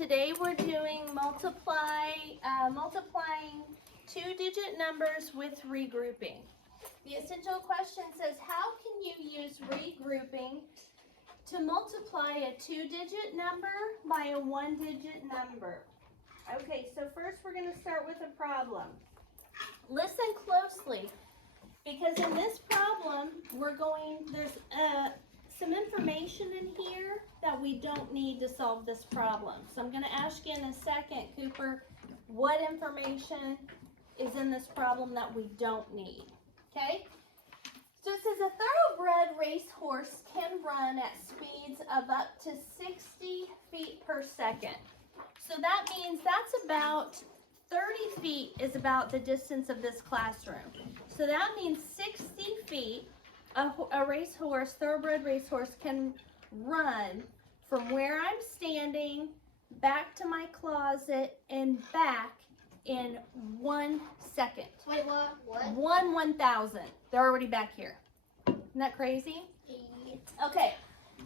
today we're doing multiplying two-digit numbers with regrouping. The essential question says, how can you use regrouping to multiply a two-digit number by a one-digit number? Okay, so first we're going to start with a problem. Listen closely, because in this problem, there's some information in here that we don't need to solve this problem. So I'm going to ask you in a second, Cooper, what information is in this problem that we don't need. Okay? So it says a thoroughbred racehorse can run at speeds of up to 60 feet per second. So that means that's about 30 feet is about the distance of this classroom. So that means 60 feet, a racehorse, thoroughbred racehorse, can run from where I'm standing back to my closet and back in 1 second. Wait, what? 1/1000. They're already back here. Isn't that crazy? Okay.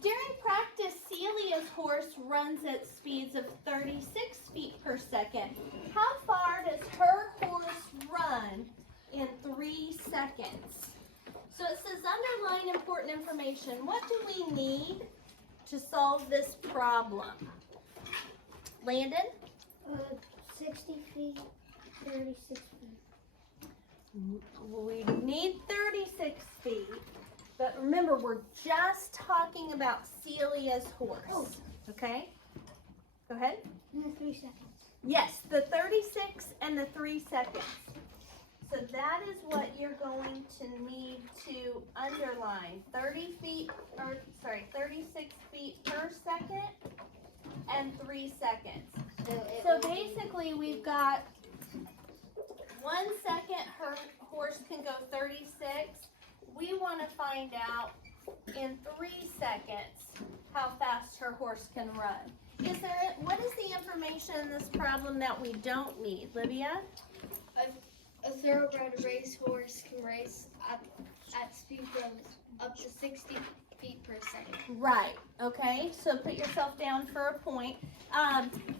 During practice, Celia's horse runs at speeds of 36 feet per second. How far does her horse run in 3 seconds? So it says underline important information. What do we need to solve this problem? Landon? 60 feet, 36 feet. We need 36 feet. But remember, we're just talking about Celia's horse. Okay? Go ahead. 3 seconds. Yes, the 36 and the 3 seconds. So that is what you're going to need to underline. 36 feet per second and 3 seconds. So basically we've got 1 second her horse can go 36. We want to find out in 3 seconds how fast her horse can run. What is the information in this problem that we don't need, Livia? A thoroughbred racehorse can race at speeds of up to 60 feet per second. Right, okay, so put yourself down for a point.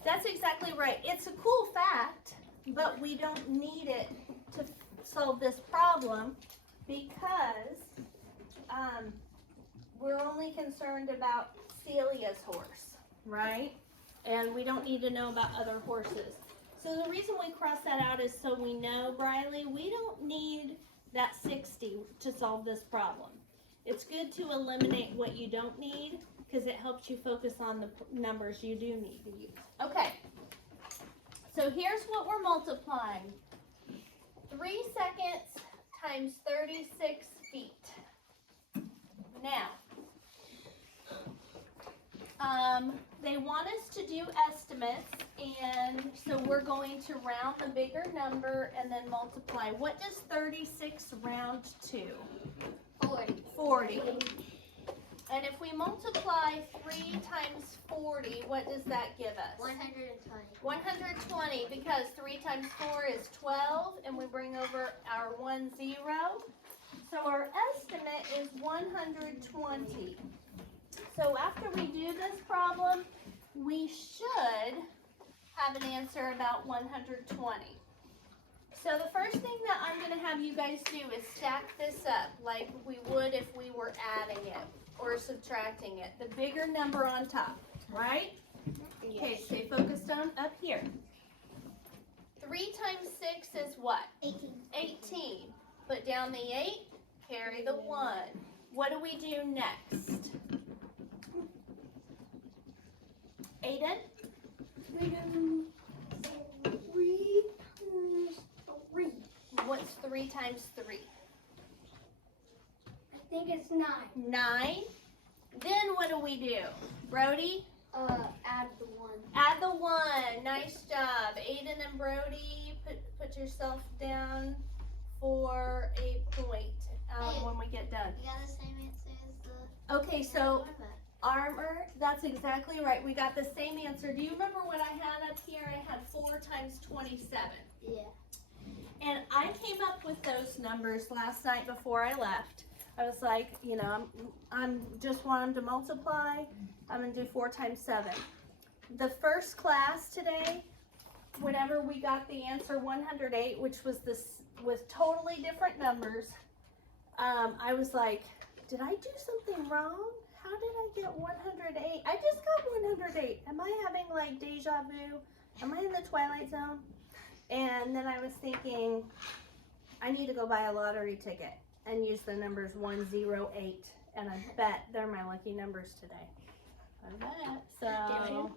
That's exactly right. It's a cool fact, but we don't need it to solve this problem because we're only concerned about Celia's horse, right? And we don't need to know about other horses. So the reason we cross that out is so we know, Briley, we don't need that 60 to solve this problem. It's good to eliminate what you don't need because it helps you focus on the numbers you do need to use. Okay, so here's what we're multiplying. 3 seconds times 36 feet. Now, they want us to do estimates, and so we're going to round the bigger number and then multiply. What does 36 round to? 40. And if we multiply 3 times 40, what does that give us? 120. 120, because 3 times 4 is 12, and we bring over our 1 0. So our estimate is 120. So after we do this problem, we should have an answer about 120. So the first thing that I'm going to have you guys do is stack this up like we would if we were adding it or subtracting it. The bigger number on top, right? Yes. Okay, stay focused on up here. 3 times 6 is what? 18. 18. Put down the 8, carry the 1. What do we do next? Aiden? We do 3 times 3. What's 3 times 3? I think it's 9. 9. Then what do we do? Brody? Add the 1. Add the 1. Nice job. Aiden and Brody, put yourself down for a point when we get done. You got the same answer as the... Okay, so armor, that's exactly right. We got the same answer. Do you remember what I had up here? I had 4 times 27. Yeah. And I came up with those numbers last night before I left. I was like, you know, I'm just want them to multiply. I'm going to do 4 times 7. the first class today, whenever we got the answer 108, which was this with totally different numbers, I was like, did I do something wrong? How did I get 108? I just got 108. Am I having like deja vu? Am I in the Twilight Zone? And then I was thinking, I need to go buy a lottery ticket and use the numbers 108. And I bet they're my lucky numbers today. I bet. So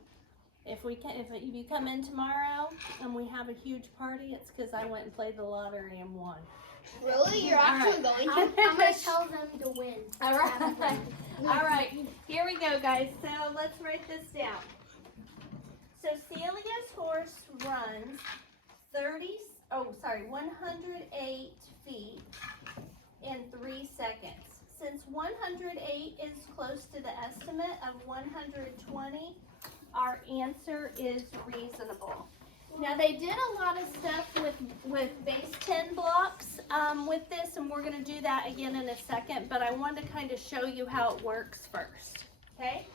if you come in tomorrow and we have a huge party, it's because I went and played the lottery and won. Really? You're actually going to? I'm going to tell them to win. All right. All right. Here we go, guys. So let's write this down. So Celia's horse runs 108 feet in 3 seconds. Since 108 is close to the estimate of 120, our answer is reasonable. Now they did a lot of stuff with base 10 blocks with this, and we're going to do that again in a second, but I wanted to kind of show you how it works first. Okay?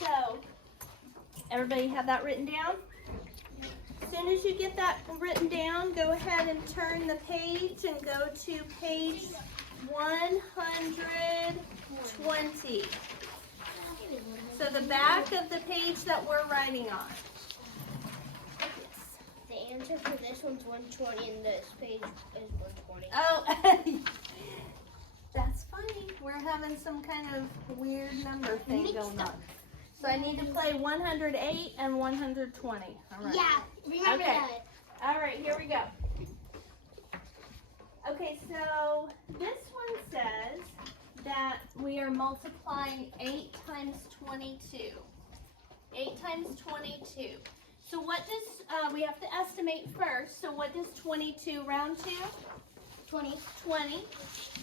So, everybody have that written down? As soon as you get that written down, go ahead and turn the page and go to page 120. So the back of the page that we're writing on. The answer for this one's 120 and this page is 120. Oh, that's funny. We're having some kind of weird number thing going on. So I need to play 108 and 120. All right. Yeah, remember Okay. that. All right, here we go. Okay, so this one says that we are multiplying 8 times 22. 8 times 22. So what does, we have to estimate first, so what does 22 round to? 20. 20.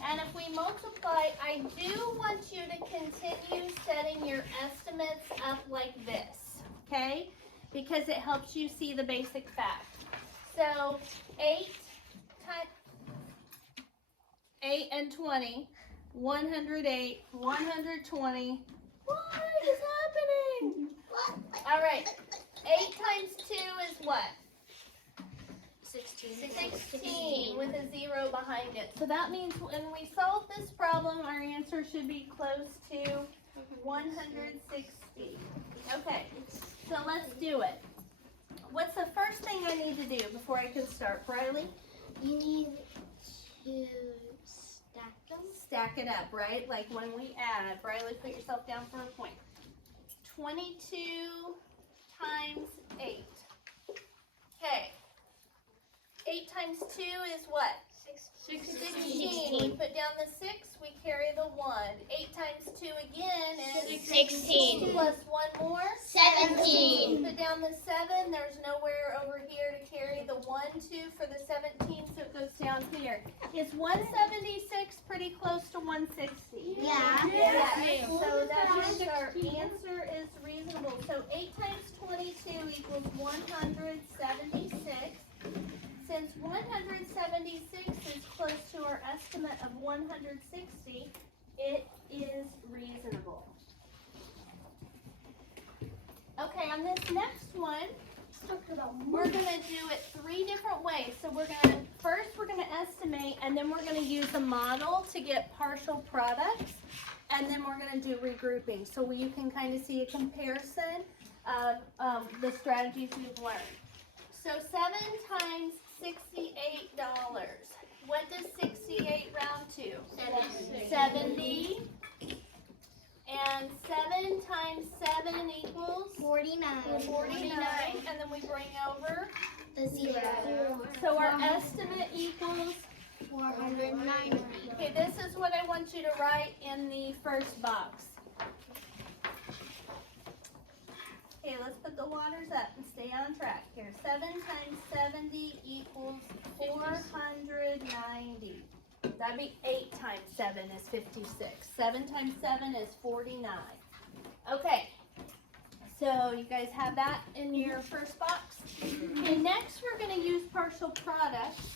And if we multiply, I do want you to continue setting your estimates up like this, okay? Because it helps you see the basic fact. So 8 and 20, 108, 120. What is happening? All right. 8 times 2 is what? 16 with a 0 behind it. So that means when we solve this problem, our answer should be close to 160. Okay, so let's do it. What's the first thing I need to do before I can start, Briley? You need to stack them. Stack it up, right? Like when we add, Briley, put yourself down for a point. 22 times 8. Okay. 8 times 2 is what? 16. We put down the 6, we carry the 1. 8 times 2 again is 16. Plus 1 more? 17. Put down the 7, there's nowhere over here to carry the 1 to for the 17, so it goes down here. Is 176 pretty close to 160? Yeah. Yeah. So that means our answer is reasonable. So 8 times 22 equals 176. Since 176 is close to our estimate of 160, it is reasonable. Okay, on this next one, we're going to do it 3 different ways. So first we're going to estimate, and then we're going to use a model to get partial products, and then we're going to do regrouping. So you can kind of see a comparison of the strategies we've learned. So 7 times $68. What does 68 round to? 70. And 7 times 7 equals 49. 49. And then we bring over The 0. So our estimate equals 490. Okay, this is what I want you to write in the first box. Okay, let's put the waters up and stay on track here. 7 times 70 equals 490. That'd be 8 times 7 is 56. 7 times 7 is 49. Okay, so you guys have that in your first box. Okay, next we're going to use partial products.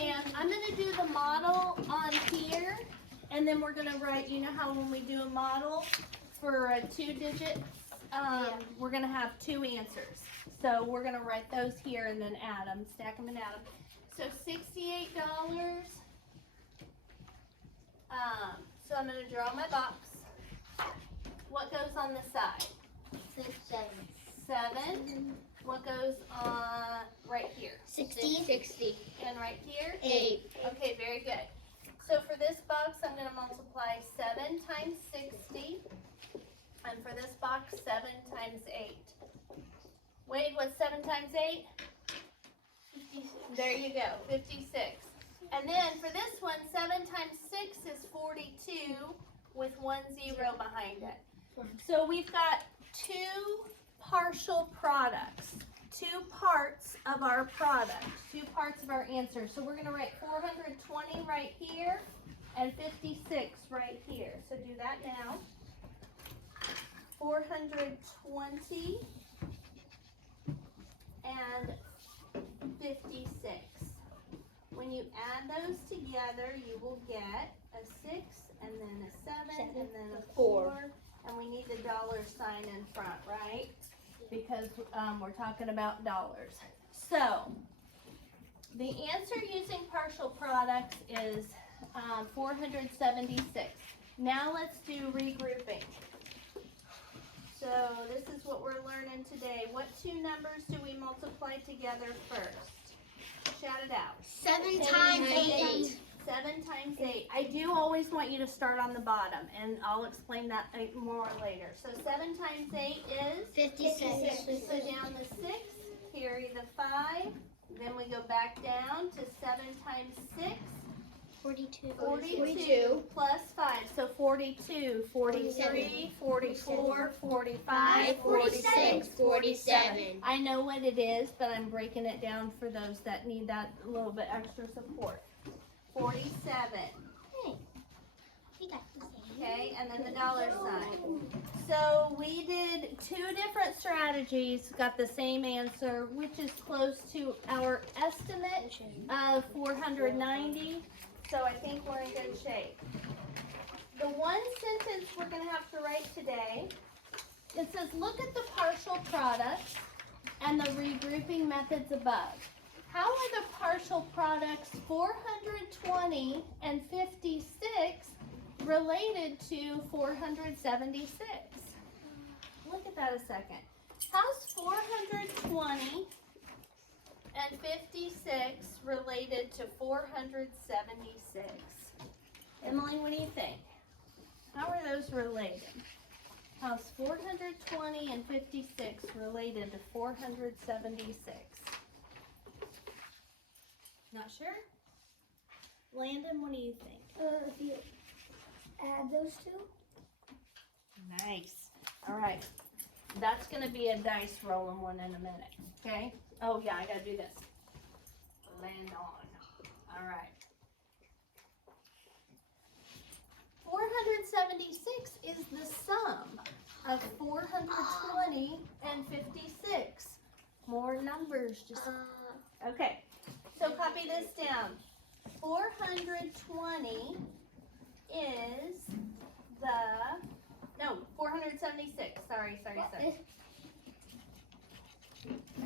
And I'm going to do the model on here. And then we're going to write, you know how when we do a model for a 2-digit we're gonna have two answers. So we're gonna write those here and then add them, stack them and add them. So $68. So I'm gonna draw my box. What goes on the side? 7. What goes on right here? 60. And right here? 8. Okay, very good. So for this box, I'm going to multiply 7 times 60. And for this box, 7 times 8. Wade, what's 7 times 8? 56. There you go, 56. And then for this one, 7 times 6 is 42 with 1 0 behind it. So we've got two partial products, two parts of our product, two parts of our answer. So we're going to write 420 right here and 56 right here. So do that now. 420 and 56. When you add those together, you will get a 6 and then a 7 and then a 4. And we need the dollar sign in front, right? Because we're talking about dollars. So, the answer using partial products is 476. Now let's do regrouping. So, this is what we're learning today. What two numbers do we multiply together first? Shout it out. 7 times 8. 7 times 8. I do always want you to start on the bottom, and I'll explain that more later. So 7 times 8 is? 56. So down the 6, carry the 5, then we go back down to 7 times 6. 42. 42 plus 5, so 42, 43, 44, 45, 46. 47. I know what it is, but I'm breaking it down for those that need that a little bit extra support. 47. We got the same. Okay, and then the dollar sign. So we did two different strategies, got the same answer, which is close to our estimate of 490. So I think we're in good shape. The one sentence we're going to have to write today, it says, look at the partial products and the regrouping methods above. How are the partial products 420 and 56 related to 476? Look at that a second. How's 420 and 56 related to 476? Emily, what do you think? How are those related? How's 420 and 56 related to 476? Not sure? Landon, what do you think? If you add those two. Nice. All right. That's going to be a dice rolling one in a minute. Okay? Oh, yeah, I got to do this. Land on. All right. 476 is the sum of 420 and 56. More numbers. Just okay. So copy this down. 420 is 476. Sorry. I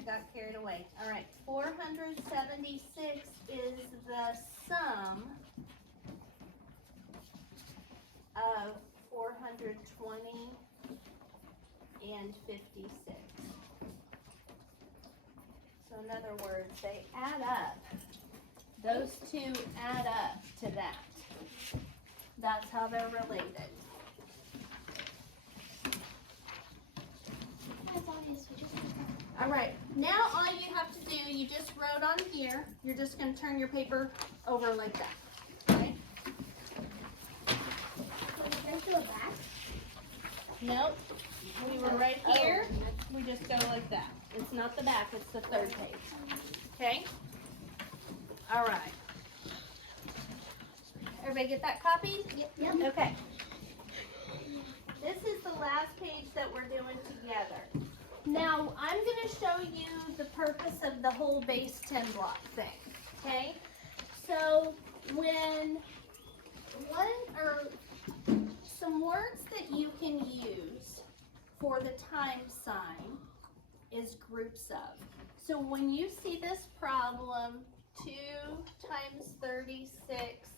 got carried away. All right. 476 is the sum of 420 and 56. So in other words, they add up. Those two add up to that. That's how they're related. All right, now all you have to do, you just wrote on here, you're just going to turn your paper over like that. Okay? Nope. We were right here. We just go like that. It's not the back, it's the third page. Okay? All right. Everybody get that copied? Yep. Okay. This is the last page that we're doing together. Now, I'm going to show you the purpose of the whole base 10 block thing. Okay? So, when some words that you can use for the times sign is groups of. So when you see this problem, 2 times 36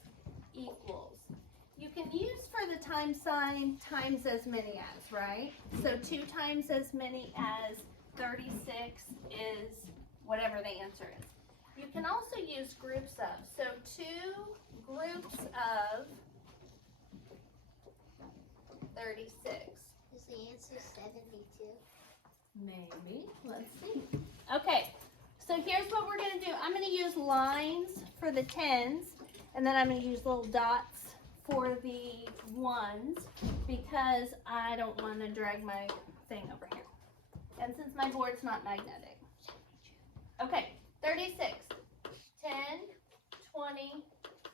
equals, you can use for the times sign times as many as, right? So 2 times as many as 36 is whatever the answer is. You can also use groups of. So 2 groups of 36. Is the answer 72? Maybe. Let's see. Okay. So here's what we're going to do. I'm going to use lines for the tens, and then I'm going to use little dots for the ones because I don't want to drag my thing over here. And since my board's not magnetic. Okay. 36. 10, 20,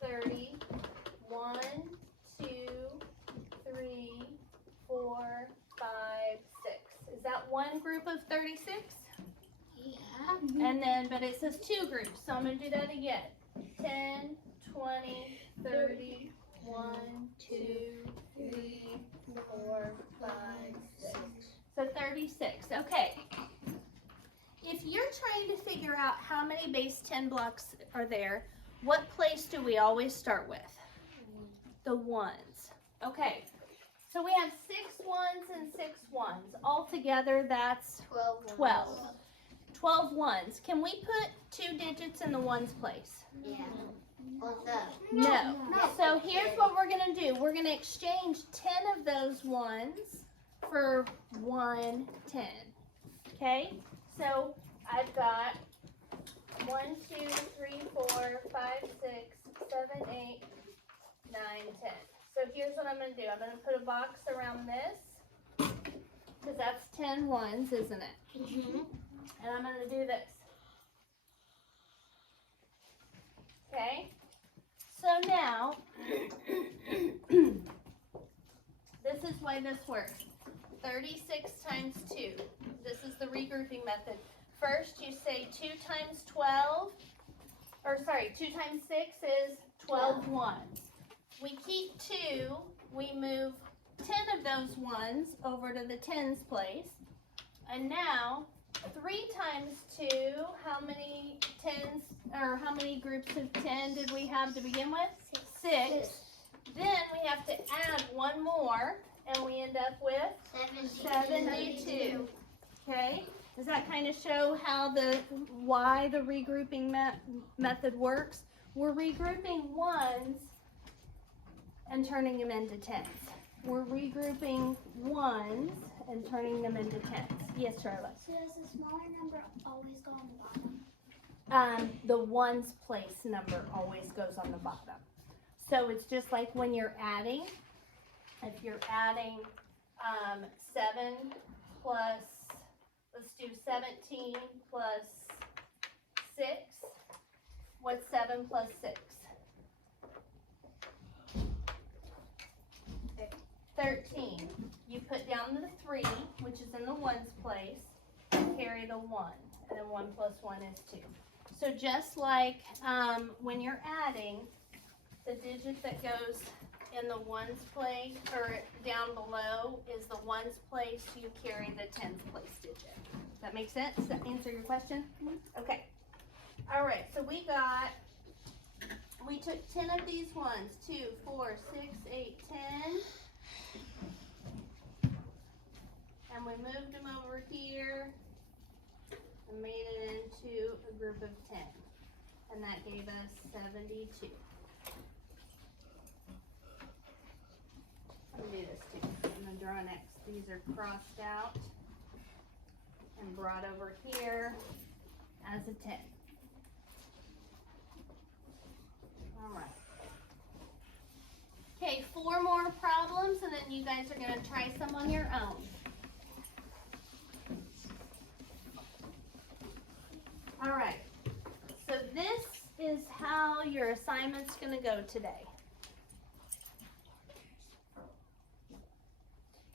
30, 1, 2, 3, 4, 5, 6. Is that one group of 36? Yeah. And then, but it says 2 groups, so I'm going to do that again. 10, 20, 30, 1, 2, 3, 4, 5, 6. So 36. Okay. If you're trying to figure out how many base 10 blocks are there, what place do we always start with? The ones. Okay. So we have 6 ones and 6 ones. Altogether, that's 12. 12 ones. Can we put 2 digits in the ones place? Yeah. Well, no. No. So here's what we're going to do. We're going to exchange 10 of those ones for 1 10. Okay? So I've got 1, 2, 3, 4, 5, 6, 7, 8, 9, 10. So here's what I'm going to do. I'm going to put a box around this because that's 10 ones, isn't it? Mm-hmm. And I'm going to do this. Okay? So now, this is why this works. 36 times 2. This is the regrouping method. First, you say 2 times 12, or sorry, 2 times 6 is 12 ones. We keep 2, we move 10 of those ones over to the tens place. And now, 3 times 2, how many tens, or how many groups of 10 did we have to begin with? 6. Then we have to add one more, and we end up with 72. Okay? Does that kind of show how why the regrouping method works? We're regrouping ones and turning them into tens. We're regrouping ones and turning them into tens. Yes, Charlotte? So does the smaller number always go on the bottom? The ones place number always goes on the bottom. So it's just like when you're adding. If you're adding 7 plus, let's do 17 plus 6. What's 7 plus 6? 13. You put down the 3, which is in the ones place, carry the 1, and then 1 plus 1 is 2. So just like when you're adding, the digit that goes in the ones place, or down below, is the ones place, you carry the tens place digit. Does that make sense? Does that answer your question? Okay. All right, so we took 10 of these ones, 2, 4, 6, 8, 10. And we moved them over here and made it into a group of 10. And that gave us 72. I'm gonna do this too. I'm gonna draw an X. These are crossed out and brought over here as a 10. All right. Okay, 4 more problems, and then you guys are gonna try some on your own. All right. So this is how your assignment's gonna go today.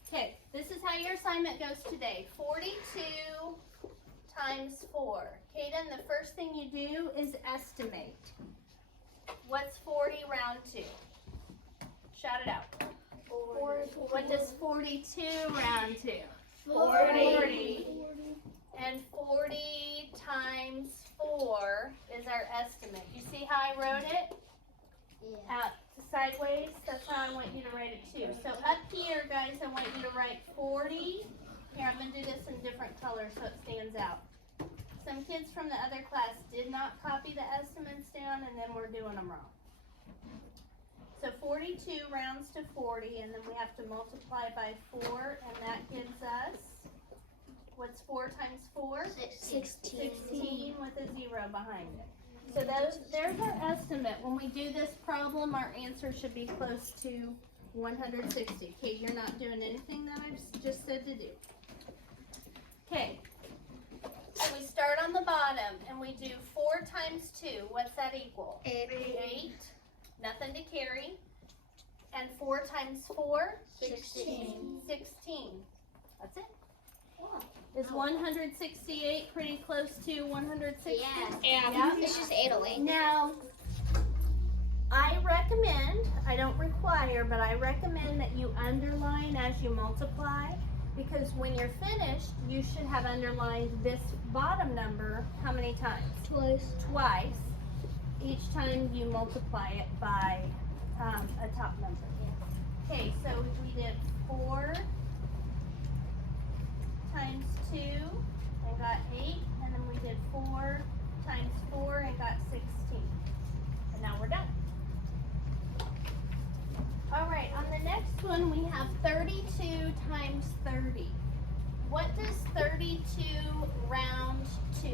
Okay, this is how your assignment goes today. 42 times 4. Kaden, the first thing you do is estimate. What's 40 round to? Shout it out. 4. What does 42 round to? 40. And 40 times 4 is our estimate. You see how I wrote it? Yeah. Out sideways. That's how I want you to write it too. So up here, guys, I want you to write 40. Here, I'm going to do this in different colors so it stands out. Some kids from the other class did not copy the estimates down, and then we're doing them wrong. So 42 rounds to 40, and then we have to multiply by 4, and that gives us, what's 4 times 4? 16 with a 0 behind it. So there's our estimate. When we do this problem, our answer should be close to 160. Okay, you're not doing anything that I've just said to do. Okay, so we start on the bottom and we do 4 times 2. What's that equal? 8. Nothing to carry. And 4 times 4? 16. 16. That's it. Is 168 pretty close to 160? Yeah. It's just 808. Now, I recommend, I don't require, but I recommend that you underline as you multiply, because when you're finished, you should have underlined this bottom number how many times? Twice. Each time you multiply it by a top number. Okay, so we did 4 times 2 and got 8, and then we did 4 times 4 and got 16. And now we're done. Alright, on the next one we have 32 times 30. What does 32 round to?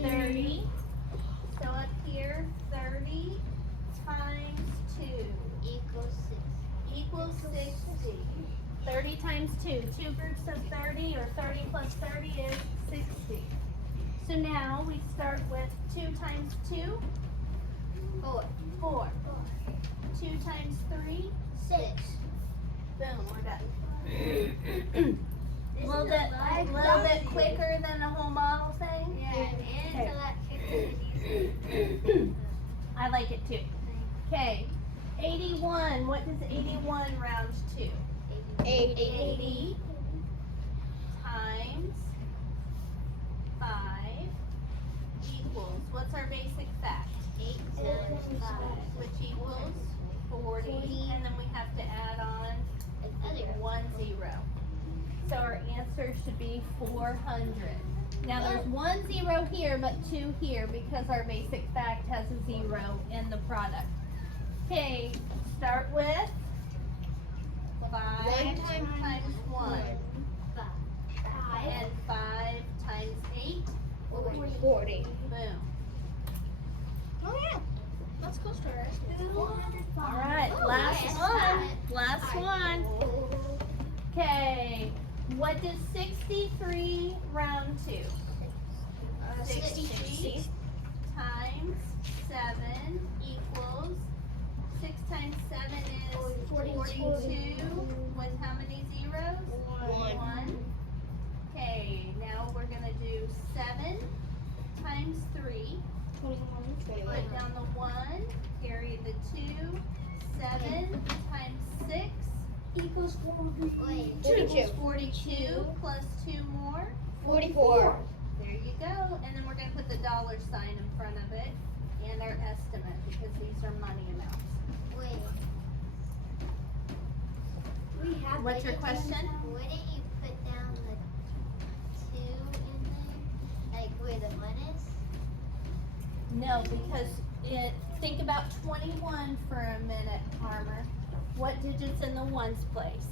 30. So up here, 30 times 2 equals 60. 30 times 2. 2 groups of 30, or 30 plus 30 is 60. So now we start with 2 times 2. 4. 2 times 3. 6. Boom, we're done. A little bit quicker than the whole model thing. Yeah, and it's a lot quicker. I like it too. Okay, 81. What does 81 round to? 80 times 5 equals, what's our basic fact? 8 times 5. Which equals 40. And then we have to add on Another 1 0. So our answer should be 400. Now there's 1 0 here, but 2 here, because our basic fact has a 0 in the product. Okay, start with 5 times 1. 5. And 5 times 8. 40. Boom. Oh yeah. Let's go start. All right, last one. Last one. Okay, what does 63 round to? 60 times 7 equals, 6 times 7 is 42 with how many zeros? 1. Okay, now we're going to do 7 times 3. Put down the 1, carry the 2. 7 times 6 Equals equals 42 plus 2 more. 44. There you go. And then we're going to put the dollar sign in front of it and our estimate, because these are money amounts. What's your question? Wouldn't you put down the 2 in there? Like where the 1 is? No, because think about 21 for a minute, Armor. What digit's in the ones place?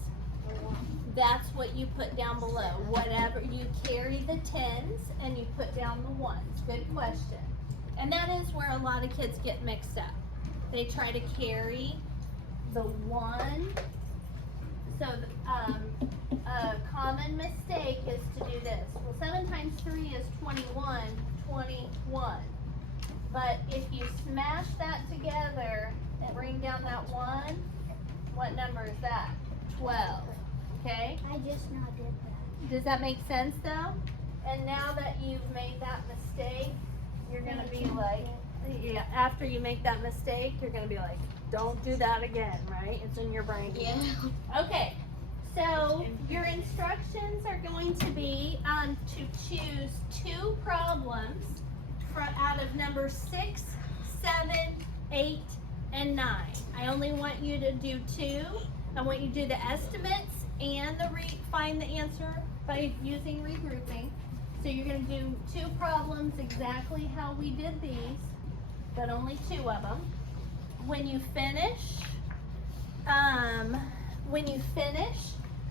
That's what you put down below. Whatever, you carry the 10s and you put down the 1s. Good question. And that is where a lot of kids get mixed up. They try to carry the 1. So a common mistake is to do this. Well, 7 times 3 is 21, 21. But if you smash that together and bring down that 1, what number is that? 12. Okay? I just now did that. Does that make sense though? And now that you've made that mistake, you're going to be like, yeah, after you make that mistake, you're going to be like, don't do that again, right? It's in your brain. Yeah. Okay. So your instructions are going to be to choose 2 problems out of number 6, 7, 8, and 9. I only want you to do 2. I want you to do the estimates and find the answer by using regrouping. So you're going to do 2 problems exactly how we did these, but only 2 of them. When you finish,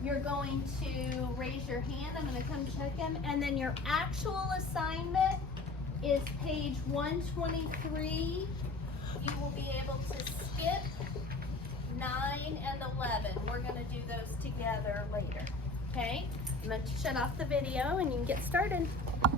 you're going to raise your hand. I'm going to come check them. And then your actual assignment is page 123. You will be able to skip 9 and 11. We're going to do those together later. Okay? I'm going to shut off the video and you can get started.